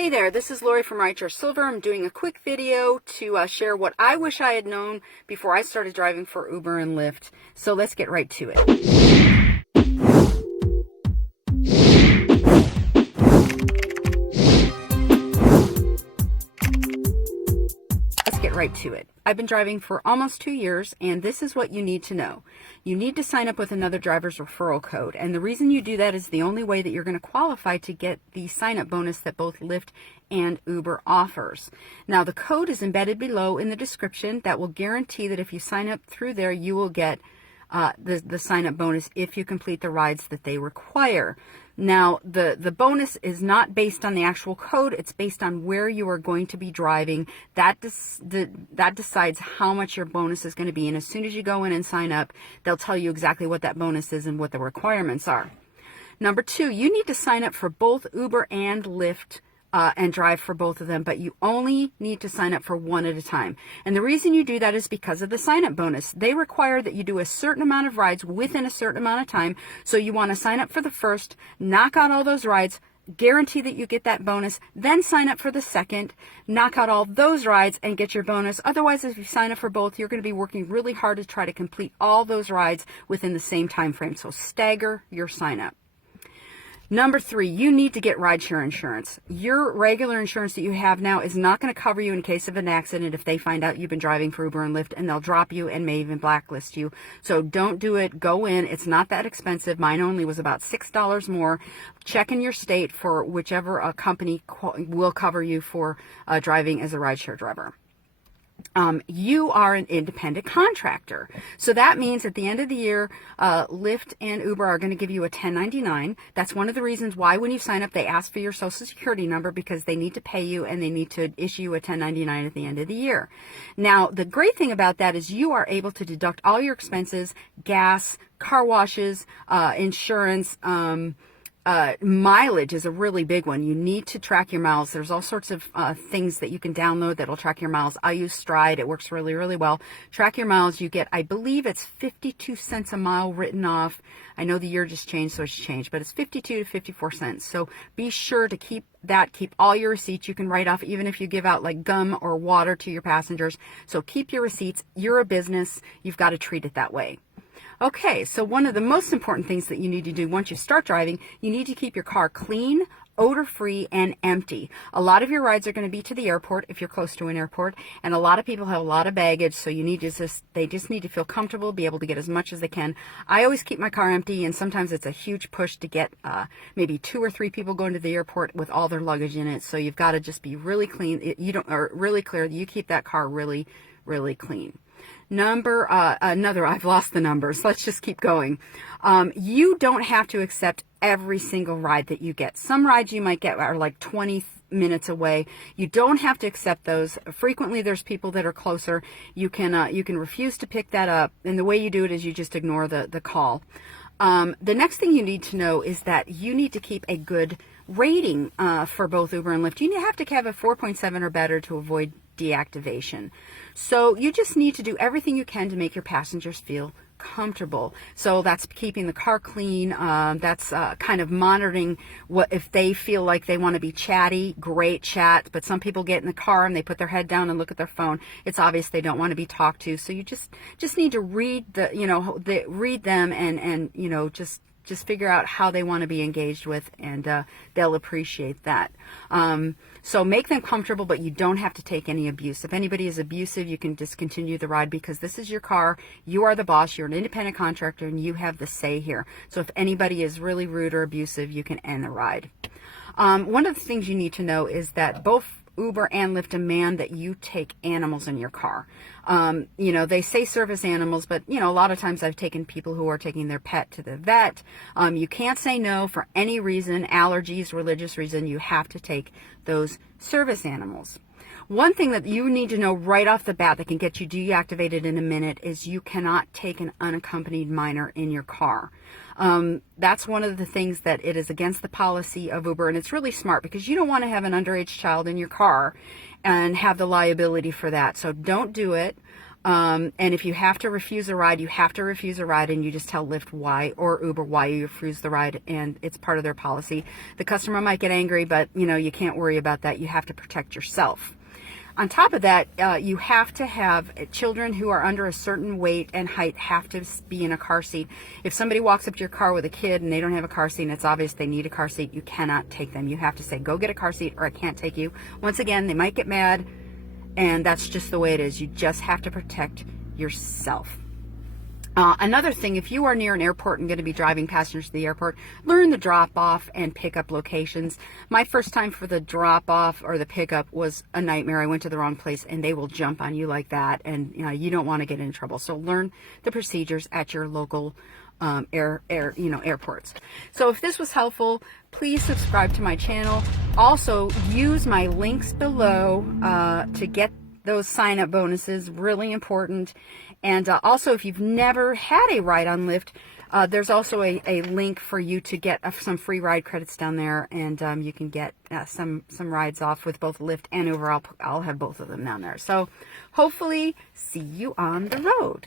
Hey there, this is Lori from Rideshare Silver. I'm doing a quick video to share what I wish I had known before I started driving for Uber and Lyft. So let's get right to it. I've been driving for almost 2 years, and this is what you need to know. You need to sign up with another driver's referral code, and the reason you do that is the only way that you're going to qualify to get the sign-up bonus that both Lyft and Uber offers. Now, the code is embedded below in the description that will guarantee that if you sign up through there, you will get the sign-up bonus if you complete the rides that they require. Now, the bonus is not based on the actual code. It's based on where you are going to be driving. That decides how much your bonus is going to be. And as soon as you go in and sign up, they'll tell you exactly what that bonus is and what the requirements are. Number 2, you need to sign up for both Uber and Lyft and drive for both of them, but you only need to sign up for one at a time. And the reason you do that is because of the sign-up bonus. They require that you do a certain amount of rides within a certain amount of time. So you want to sign up for the first, knock out all those rides, guarantee that you get that bonus, then sign up for the second, knock out all those rides and get your bonus. Otherwise, if you sign up for both, you're going to be working really hard to try to complete all those rides within the same time frame. So stagger your sign-up. Number 3, you need to get rideshare insurance. Your regular insurance that you have now is not going to cover you in case of an accident if they find out you've been driving for Uber and Lyft, and they'll drop you and may even blacklist you. So don't do it. Go in. It's not that expensive. Mine only was about $6 more. Check in your state for whichever company will cover you for driving as a rideshare driver. You are an independent contractor. So that means at the end of the year, Lyft and Uber are going to give you a 1099. That's one of the reasons why when you sign up, they ask for your social security number, because they need to pay you and they need to issue you a 1099 at the end of the year. Now, the great thing about that is you are able to deduct all your expenses, gas, car washes, insurance, mileage is a really big one. You need to track your miles. There's all sorts of things that you can download that'll track your miles. I use Stride. It works really, really well. Track your miles. You get, I believe it's 52 cents a mile written off. I know the year just changed, so it's changed, but it's 52 to 54 cents. So be sure to keep that. Keep all your receipts. You can write off even if you give out like gum or water to your passengers. So keep your receipts. You're a business. You've got to treat it that way. Okay, so one of the most important things that you need to do once you start driving, you need to keep your car clean, odor-free, and empty. A lot of your rides are going to be to the airport if you're close to an airport, and a lot of people have a lot of baggage, so you need to they just need to feel comfortable, be able to get as much as they can. I always keep my car empty, and sometimes it's a huge push to get maybe 2 or 3 people going to the airport with all their luggage in it, so you've got to just be really clean. Really clear. You keep that car really, really clean. I've lost the numbers. Let's just keep going. You don't have to accept every single ride that you get. Some rides you might get are like 20 minutes away. You don't have to accept those. Frequently, there's people that are closer. You can refuse to pick that up, and the way you do it is you just ignore the call. The next thing you need to know is that you need to keep a good rating for both Uber and Lyft. You have to have a 4.7 or better to avoid deactivation. So you just need to do everything you can to make your passengers feel comfortable. So that's keeping the car clean. That's kind of monitoring what if they feel like they want to be chatty, great chat. But some people get in the car and they put their head down and look at their phone. It's obvious they don't want to be talked to. So you just need to read read them and just figure out how they want to be engaged with, and they'll appreciate that. So make them comfortable, but you don't have to take any abuse. If anybody is abusive, you can discontinue the ride, because this is your car. You are the boss. You're an independent contractor, and you have the say here. So if anybody is really rude or abusive, you can end the ride. One of the things you need to know is that both Uber and Lyft demand that you take animals in your car. They say service animals, but, a lot of times I've taken people who are taking their pet to the vet. You can't say no for any reason, allergies, religious reason. You have to take those service animals. One thing that you need to know right off the bat that can get you deactivated in a minute is you cannot take an unaccompanied minor in your car. That's one of the things that it is against the policy of Uber, and it's really smart because you don't want to have an underage child in your car and have the liability for that. So don't do it. And if you have to refuse a ride, you have to refuse a ride, and you just tell Lyft why, or Uber why you refuse the ride, and it's part of their policy. The customer might get angry, but you can't worry about that. You have to protect yourself. On top of that, you have to have children who are under a certain weight and height have to be in a car seat. If somebody walks up to your car with a kid and they don't have a car seat and it's obvious they need a car seat, you cannot take them. You have to say, go get a car seat or I can't take you. Once again, they might get mad, and that's just the way it is. You just have to protect yourself. Another thing, if you are near an airport and going to be driving passengers to the airport, learn the drop-off and pickup locations. My first time for the drop-off or the pickup was a nightmare. I went to the wrong place, and they will jump on you like that, and you don't want to get in trouble. So learn the procedures at your local airports. So if this was helpful, please subscribe to my channel. Also, use my links below to get those sign-up bonuses. Really important. And also, if you've never had a ride on Lyft, there's also a link for you to get some free ride credits down there, and you can get some rides off with both Lyft and Uber. I'll have both of them down there. So hopefully see you on the road.